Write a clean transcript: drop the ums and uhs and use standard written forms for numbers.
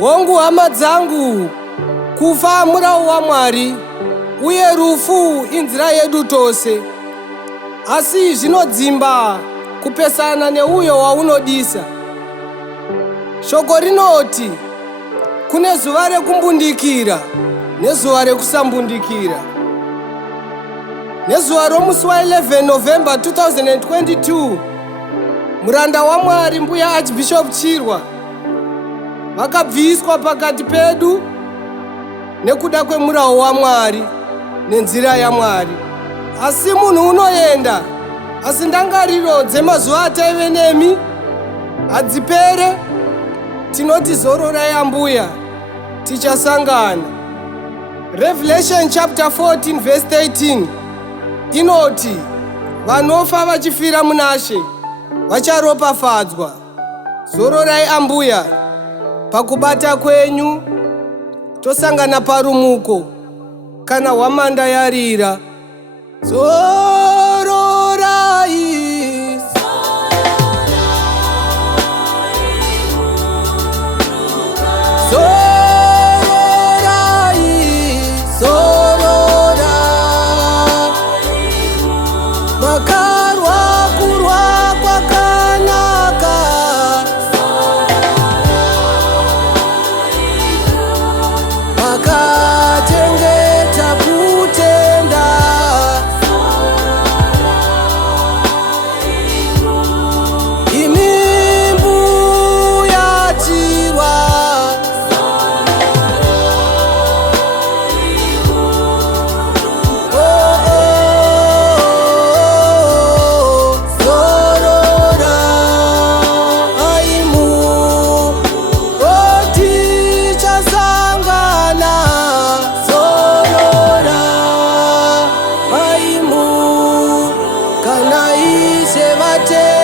Wongu hama dzangu, kufa murau wa Mwari uye rufu inzira yedu tose, asi zvinodzimba kupesana neuyo waunodisa. Shoko rinoti kune zuva rekumbundikira nezuva rekusambundikira. Nezuva romusi wa 11 November 2022, muranda wa Mwari Mbuya Archbishop Chirwa vakabviswa pakati pedu nekuda kwemurau wa Mwari nenzira yaMwari. Asi munhu unoenda, asi ndangariro dzemazuva ataive nemi hadzipere. Tinoti Zororai Ambuya tichasangana. Revelation chapter 14 verse 13 inoti vanofa vachifira munashe vacharopafadzwa. Zororai Ambuya, pakubata kwenyu tosangana parumuko kana hwamanda yarira. Zororai, Zororai, Zororai, makarwa kurwa kwakanaka, makatengeta kutenda, imi Mbuya Chirwa, kana ise vate